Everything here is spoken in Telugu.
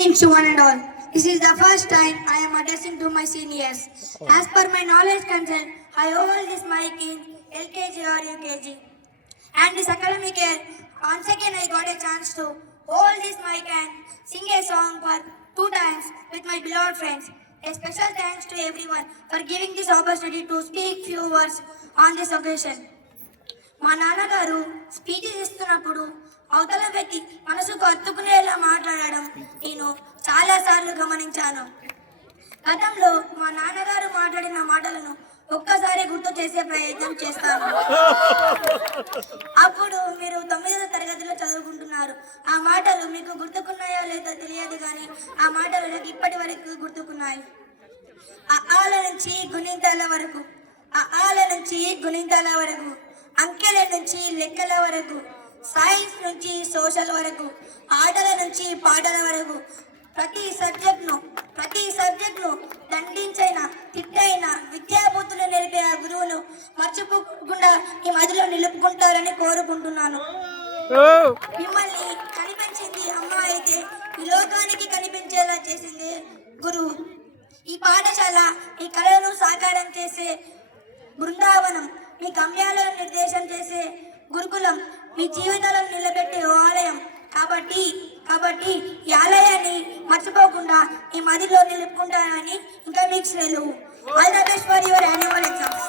To one and all. This is the first time I am addressing to my seniors. As per my knowledge concern, I hold this mic in LKG or UKG. And this academic year, once again I got a chance to hold this mic and sing a song for 2 times with my beloved friends. A special thanks to everyone for giving this opportunity to speak few words on this occasion. మా నాన్నగారు స్పీచెస్ ఇస్తున్నప్పుడు అవతల వ్యక్తి మనసుకు హత్తుకునేలా మాట్లాడడం నేను చాలాసార్లు గమనించాను. గతంలో మా నాన్నగారు మాట్లాడిన మాటలను ఒక్కసారి గుర్తు చేసే ప్రయత్నం చేస్తాను. అప్పుడు మీరు 9వ తరగతిలో చదువుకుంటున్నారు. ఆ మాటలు మీకు గుర్తుకున్నాయో లేదో తెలియదు, కానీ ఆ మాటలు నాకు ఇప్పటి వరకు గుర్తుకున్నాయి. ఆల నుంచి గుణింతాల వరకు, ఆల నుంచి గుణింతాల వరకు, అంకెల నుంచి లెక్కల వరకు, సైన్స్ నుంచి సోషల్ వరకు, ఆటల నుంచి పాటల వరకు ప్రతి సబ్జెక్ట్ను దండించైన తిట్టైన విద్యాబుద్ధులు నేర్పే ఆ గురువును మర్చిపోకుండా ఈ మదిలో నిలుపుకుంటారని కోరుకుంటున్నాను. మిమ్మల్ని కనిపించింది అమ్మ అయితే ఈ లోకానికి కనిపించేలా చేసింది గురువు. ఈ పాఠశాల ఈ కళలను సాకారం చేసే బృందావనం, మీ గమ్యాలను నిర్దేశం చేసే గురుకులం, మీ జీవితాలను నిలబెట్టే ఆలయం. కాబట్టి ఈ ఆలయాన్ని మర్చిపోకుండా ఈ మదిలో నిలుపుకుంటానని ఇంకా మీకు సెలవు. All the best for your annual exams.